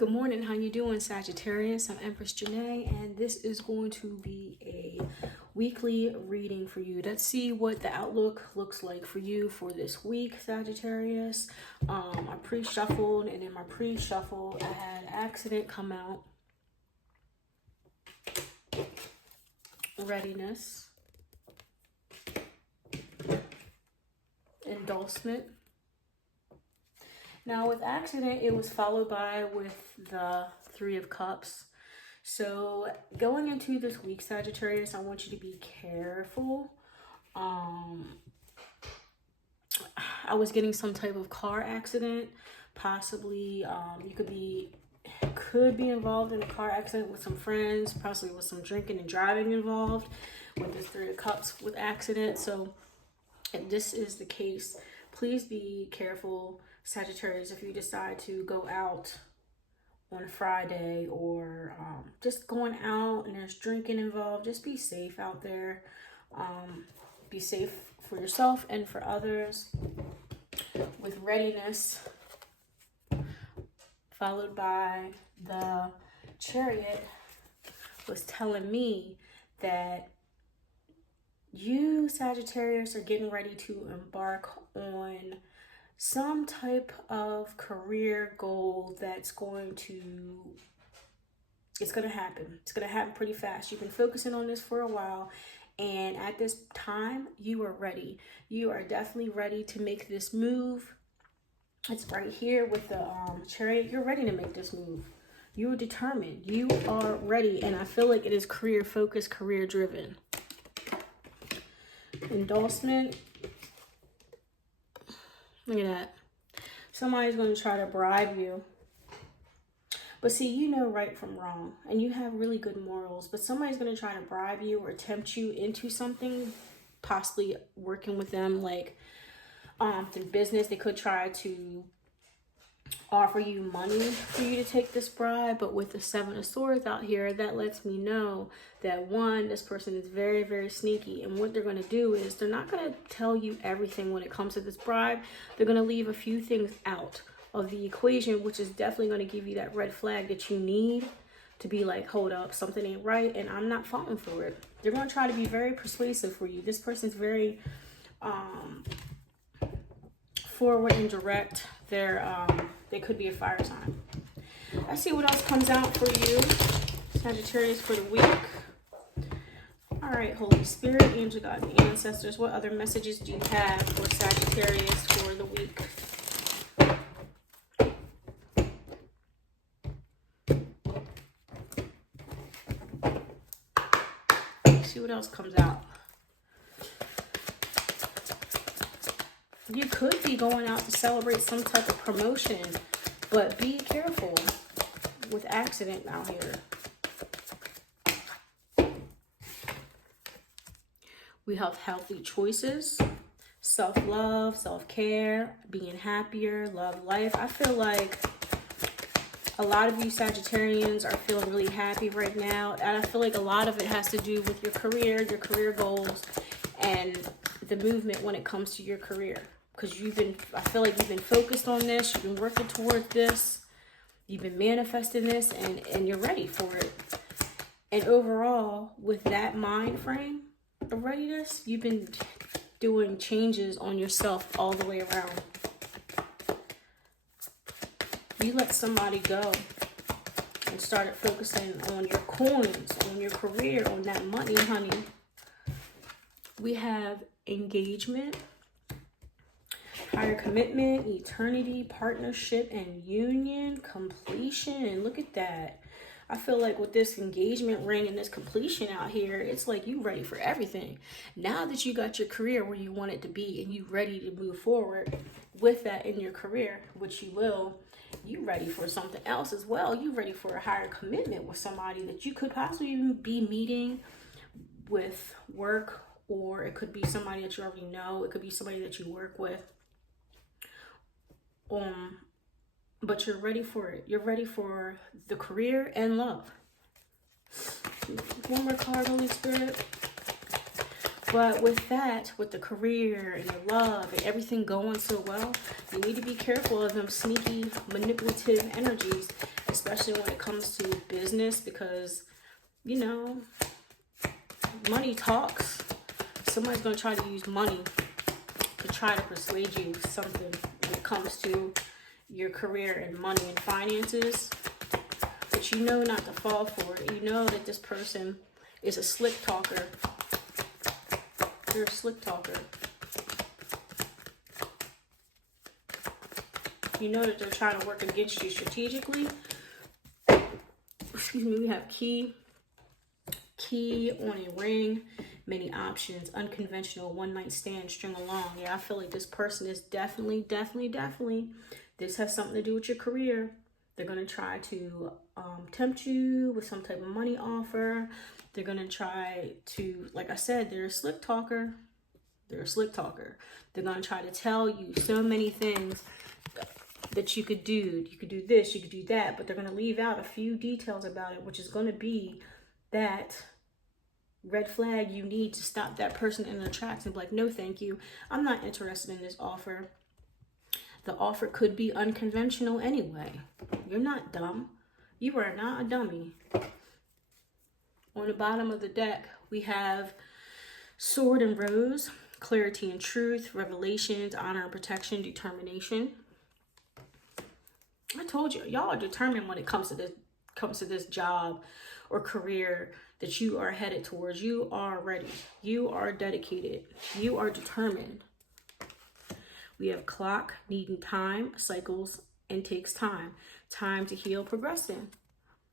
Good morning, how you doing, Sagittarius? I'm Empress Janae, and this is going to be a weekly reading for you. Let's see what the outlook looks like for you for this week, Sagittarius. I pre-shuffled, and in my pre-shuffle, I had accident come out, readiness, endorsement. Now with accident, it was followed by with the Three of Cups. So going into this week, Sagittarius, I want you to be careful. I was getting some type of car accident. Possibly you could be involved in a car accident with some friends, possibly with some drinking and driving involved with this Three of Cups with accident. So if this is the case, please be careful, Sagittarius, if you decide to go out on a Friday or just going out and there's drinking involved. Just be safe out there. Be safe for yourself and for others. With readiness, followed by the Chariot, was telling me that you, Sagittarius, are getting ready to embark on some type of career goal that's going to happen. It's going to happen pretty fast. You've been focusing on this for a while, and at this time, you are ready. You are definitely ready to make this move. It's right here with the Chariot. You're ready to make this move. You are determined. You are ready, and I feel like it is career focused, career driven. Endorsement. Look at that. Somebody's going to try to bribe you. But see, you know right from wrong. And you have really good morals. But somebody's going to try to bribe you or tempt you into something. Possibly working with them like through business. They could try to offer you money for you to take this bribe. But with the Seven of Swords out here, that lets me know that one, this person is very, very sneaky. And what they're going to do is they're not going to tell you everything when it comes to this bribe. They're going to leave a few things out of the equation, which is definitely going to give you that red flag that you need to be like, hold up, something ain't right and I'm not falling for it. They're going to try to be very persuasive for you. This person's very forward and direct. They could be a fire sign. Let's see what else comes out for you, Sagittarius, for the week. All right, Holy Spirit, Angel, God, and Ancestors, what other messages do you have for Sagittarius for the week? Let's see what else comes out. You could be going out to celebrate some type of promotion, but be careful with accident out here. We have healthy choices, self-love, self-care, being happier, love life. I feel like a lot of you Sagittarians are feeling really happy right now. And I feel like a lot of it has to do with your career goals, and the movement when it comes to your career. Because I feel like you've been focused on this, you've been working toward this, you've been manifesting this, and you're ready for it. And overall, with that mind frame of readiness, you've been doing changes on yourself all the way around. You let somebody go and started focusing on your coins, on your career, on that money, honey. We have engagement, higher commitment, eternity, partnership, and union, completion. And look at that. I feel like with this engagement ring and this completion out here, it's like you ready for everything. Now that you got your career where you want it to be and you ready to move forward with that in your career, which you will, you ready for something else as well. You ready for a higher commitment with somebody that you could possibly even be meeting with work, or it could be somebody that you already know. It could be somebody that you work with. But you're ready for it. You're ready for the career and love. One more card, Holy Spirit. But with that, with the career and the love and everything going so well, you need to be careful of them sneaky, manipulative energies especially when it comes to business, because, you know, money talks. Somebody's going to try to use money to try to persuade you something when it comes to your career and money and finances. But you know not to fall for it. You know that this person is a slick talker. They're a slick talker. You know that they're trying to work against you strategically. Excuse me, we have key on a ring, many options, unconventional, one night stand, string along. Yeah, I feel like this person is definitely, this has something to do with your career. They're going to try to tempt you with some type of money offer. They're going to try to, like I said, they're a slick talker. They're a slick talker. They're going to try to tell you so many things that you could do. You could do this, you could do that, but they're going to leave out a few details about it, which is going to be that red flag you need to stop that person in their tracks and be like, no, thank you. I'm not interested in this offer. The offer could be unconventional anyway. You're not dumb. You are not a dummy. On the bottom of the deck, we have Sword and Rose, clarity and truth, revelations, honor and protection, determination. I told you, y'all are determined when it comes to this job or career that you are headed towards. You are ready. You are dedicated. You are determined. We have clock, needing time, cycles, and takes time. Time to heal, progressing.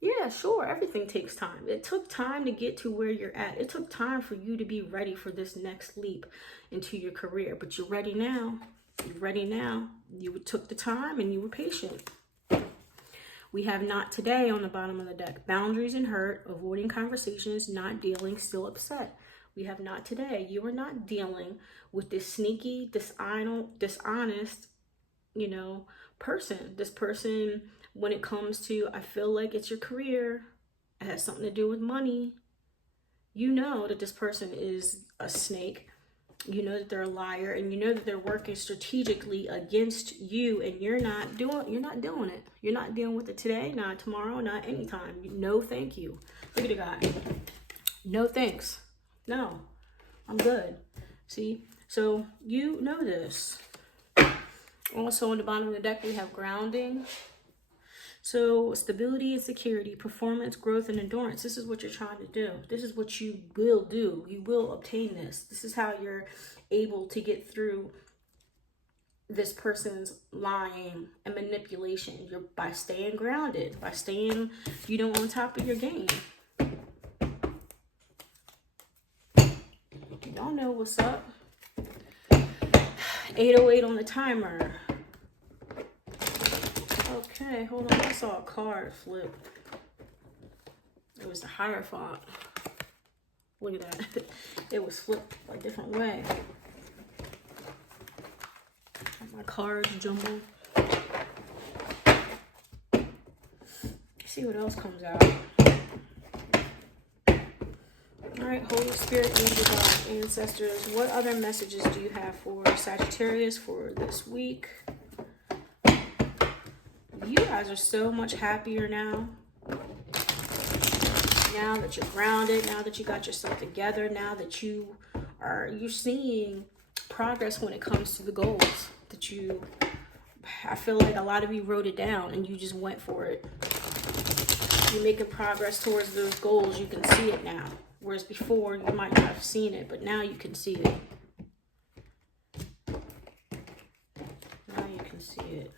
Yeah, sure, everything takes time. It took time to get to where you're at. It took time for you to be ready for this next leap into your career. But you're ready now. You're ready now. You took the time and you were patient. We have not today on the bottom of the deck. Boundaries and hurt, avoiding conversations, not dealing, still upset. We have not today. You are not dealing with this sneaky, dishonest, person. This person, when it comes to, I feel like it's your career, it has something to do with money. You know that this person is a snake. You know that they're a liar, and you know that they're working strategically against you, and you're not doing it. You're not dealing with it today, not tomorrow, not anytime. No, thank you. Look at the guy. No, thanks. No, I'm good. See? So you know this. Also on the bottom of the deck, we have grounding. So stability and security, performance, growth, and endurance. This is what you're trying to do. This is what you will do. You will obtain this. This is how you're able to get through this person's lying and manipulation. You're by staying grounded, by staying, on top of your game. Y'all know what's up. 808 on the timer. Okay, hold on. I saw a card flip. It was the Hierophant. Look at that. It was flipped a different way. My cards jumbled. See what else comes out. Alright, Holy Spirit, angel, God, ancestors. What other messages do you have for Sagittarius for this week? You guys are so much happier now. Now that you're grounded, now that you got yourself together, now that you're seeing progress when it comes to the goals that I feel like a lot of you wrote it down and you just went for it. You're making progress towards those goals. You can see it now. Whereas before, you might not have seen it, but now you can see it. Now you can see it.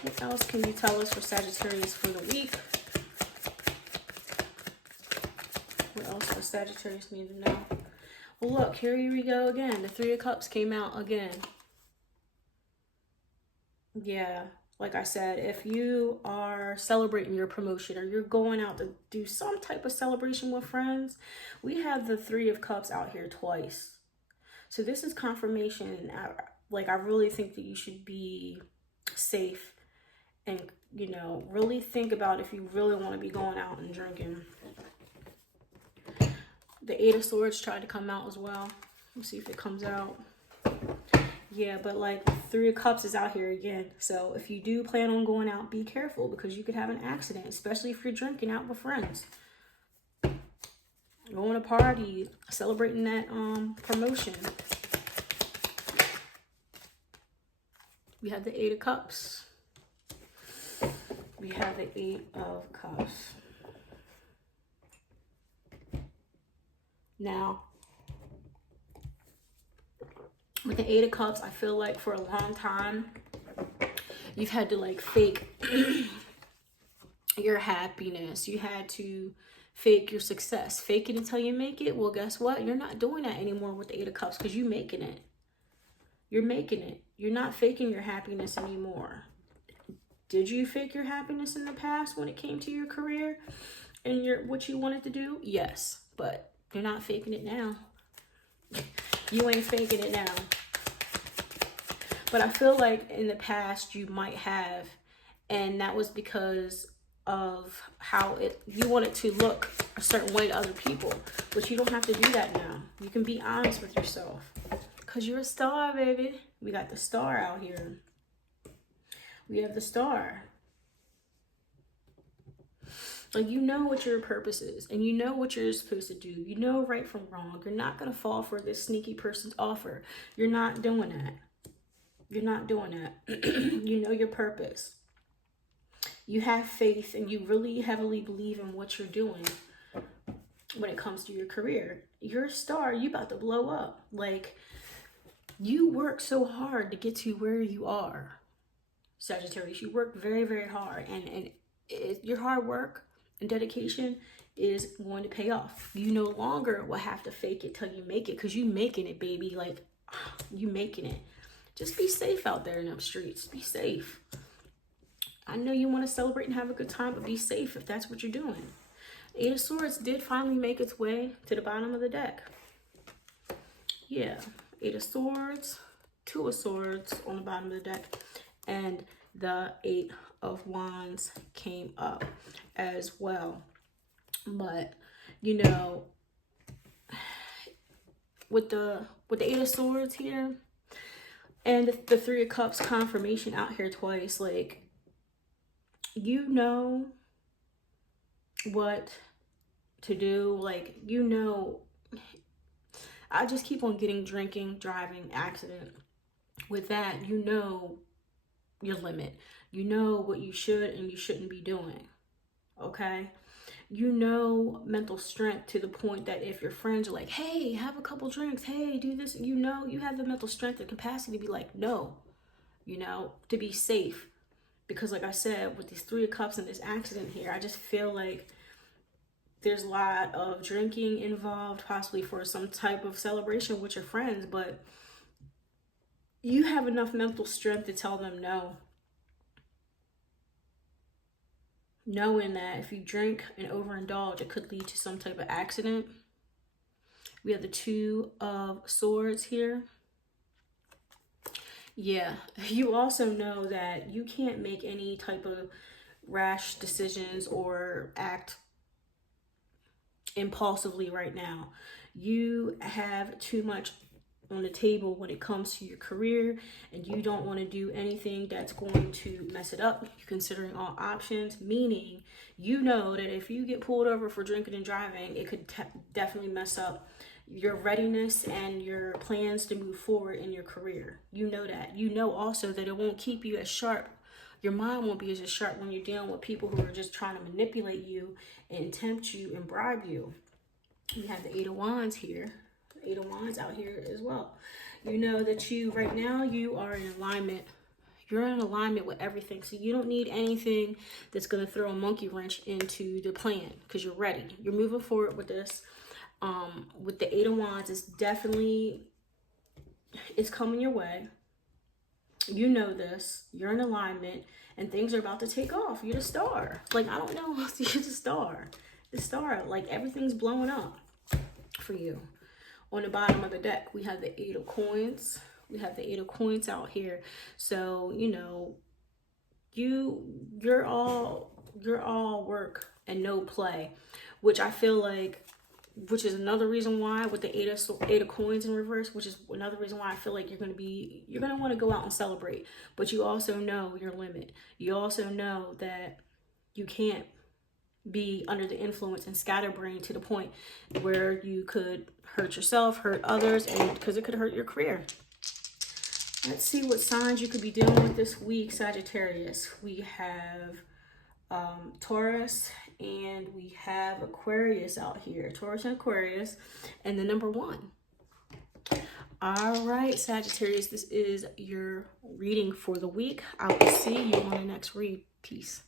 What else can you tell us for Sagittarius for the week? What else does Sagittarius need to know? Well, look, here we go again. The Three of Cups came out again. Yeah, like I said, if you are celebrating your promotion or you're going out to do some type of celebration with friends, we have the Three of Cups out here twice. So this is confirmation. I really think that you should be safe and, really think about if you really want to be going out and drinking. The Eight of Swords tried to come out as well. Let's see if it comes out. Yeah, but like Three of Cups is out here again. So if you do plan on going out, be careful because you could have an accident, especially if you're drinking out with friends. Going to party, celebrating that promotion. We have the Eight of Cups. We have the Eight of Cups. Now, with the Eight of Cups, I feel like for a long time, you've had to like fake your happiness. You had to fake your success. Fake it until you make it. Well, guess what? You're not doing that anymore with the Eight of Cups because you're making it. You're making it. You're not faking your happiness anymore. Did you fake your happiness in the past when it came to your career and what you wanted to do? Yes, but you're not faking it now. You ain't faking it now. But I feel like in the past you might have, and that was because of how you want it to look a certain way to other people. But you don't have to do that now. You can be honest with yourself. Because you're a star, baby. We got the Star out here. We have the Star. Like, you know what your purpose is. And you know what you're supposed to do. You know right from wrong. You're not going to fall for this sneaky person's offer. You're not doing that. You're not doing that. You know your purpose. You have faith and you really heavily believe in what you're doing when it comes to your career. You're a star. You about to blow up. Like, you work so hard to get to where you are, Sagittarius. You work very, very hard. And your hard work and dedication is going to pay off. You no longer will have to fake it till you make it because you making it, baby. Like, you making it. Just be safe out there in them streets. Be safe. I know you want to celebrate and have a good time, but be safe if that's what you're doing. Eight of Swords did finally make its way to the bottom of the deck. Yeah. Eight of Swords, Two of Swords on the bottom of the deck, and the Eight of Wands came up as well. But, you know, with the Eight of Swords here, and the Three of Cups confirmation out here twice, like, you know what to do. Like, you know, I just keep on getting drinking, driving, accident. With that, you know your limit. You know what you should and you shouldn't be doing. Okay? You know mental strength to the point that if your friends are like, hey, have a couple drinks, hey, do this, you know, you have the mental strength and capacity to be like, no, you know, to be safe. Because like I said, with these Three of Cups and this accident here, I just feel like there's a lot of drinking involved, possibly for some type of celebration with your friends, but you have enough mental strength to tell them no. Knowing that if you drink and overindulge, it could lead to some type of accident. We have the Two of Swords here. Yeah, you also know that you can't make any type of rash decisions or act impulsively right now. You have too much on the table when it comes to your career, and you don't want to do anything that's going to mess it up. You're considering all options, meaning you know that if you get pulled over for drinking and driving, it could definitely mess up your readiness and your plans to move forward in your career. You know that. You know also that it won't keep you as sharp. Your mind won't be as sharp when you're dealing with people who are just trying to manipulate you and tempt you and bribe you. You have the Eight of Wands here. Eight of Wands out here as well. You know that you right now, you are in alignment. You're in alignment with everything. So you don't need anything that's going to throw a monkey wrench into the plan because you're ready. You're moving forward with this. With the Eight of Wands, it's definitely, it's coming your way. You know this. You're in alignment and things are about to take off. You're the star. Like, I don't know. You're the star. The star. Like, everything's blowing up for you. On the bottom of the deck, we have the Eight of Coins. We have the Eight of Coins out here. So, you know, you're all work and no play, which I feel like which is another reason why with the eight of coins in reverse, which is another reason why I feel like you're going to want to go out and celebrate, but you also know your limit. You also know that you can't be under the influence and scatterbrain to the point where you could hurt yourself, hurt others, and because it could hurt your career. Let's see what signs you could be dealing with this week, Sagittarius. We have Taurus and we have Aquarius out here. Taurus and Aquarius, and the number 1. All right, Sagittarius, this is your reading for the week. I will see you on the next read. Peace.